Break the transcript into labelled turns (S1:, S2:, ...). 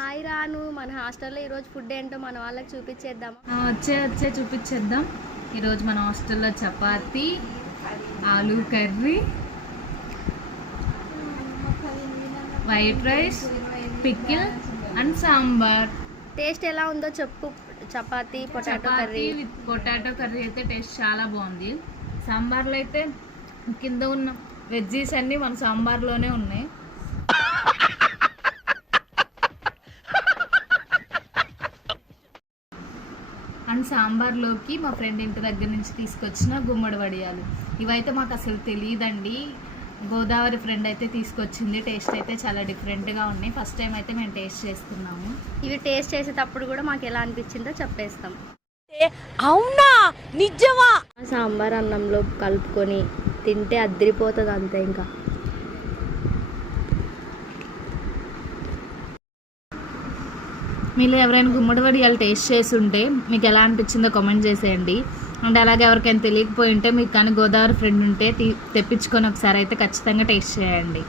S1: Hi రాను మన హాస్టల్లో ఈరోజు ఫుడ్ ఏంటో మన వాళ్ళకి చూపించేద్దామా?
S2: ఆ, వచ్చే వచ్చే చూపించేద్దాం. ఈరోజు మన హాస్టల్లో chapati aloo curry white rice pickle and sambar.
S1: Taste ఎలా ఉందో చెప్పు. Chapati potato curry.
S2: With potato curry అయితే టేస్ట్ చాలా బాగుంది. సాంబార్లో అయితే కింద ఉన్న వెజ్జీస్ అన్నీ మన సాంబార్లోనే ఉన్నాయి. అండ్ సాంబార్లోకి మా ఫ్రెండ్ ఇంటి దగ్గర నుంచి తీసుకొచ్చిన గుమ్మడి వడియాలు. ఇవైతే మాకు అసలు తెలియదండి గోదావరి ఫ్రెండ్ అయితే తీసుకొచ్చింది. టేస్ట్ అయితే చాలా డిఫరెంట్గా ఉన్నాయి. ఫస్ట్ టైం అయితే మేము టేస్ట్ చేస్తున్నాము.
S1: ఇవి టేస్ట్ చేసేటప్పుడు కూడా మాకు ఎలా అనిపించిందో చెప్పేస్తాం.
S3: అవునా? నిజమా?
S1: సాంబార్ అన్నంలో కలుపుకొని తింటే అద్దరిపోతుంది అంతే ఇంకా.
S2: మీరు ఎవరైనా గుమ్మడి వడియాలు టేస్ట్ చేసి ఉంటే మీకు ఎలా అనిపించిందో కామెంట్ చేసేయండి. అండ్ అలాగే ఎవరికైనా తెలియకపోయి ఉంటే మీకు కానీ గోదావరి ఫ్రెండ్ ఉంటే తెప్పించుకొని ఒకసారి అయితే ఖచ్చితంగా టేస్ట్ చేయండి.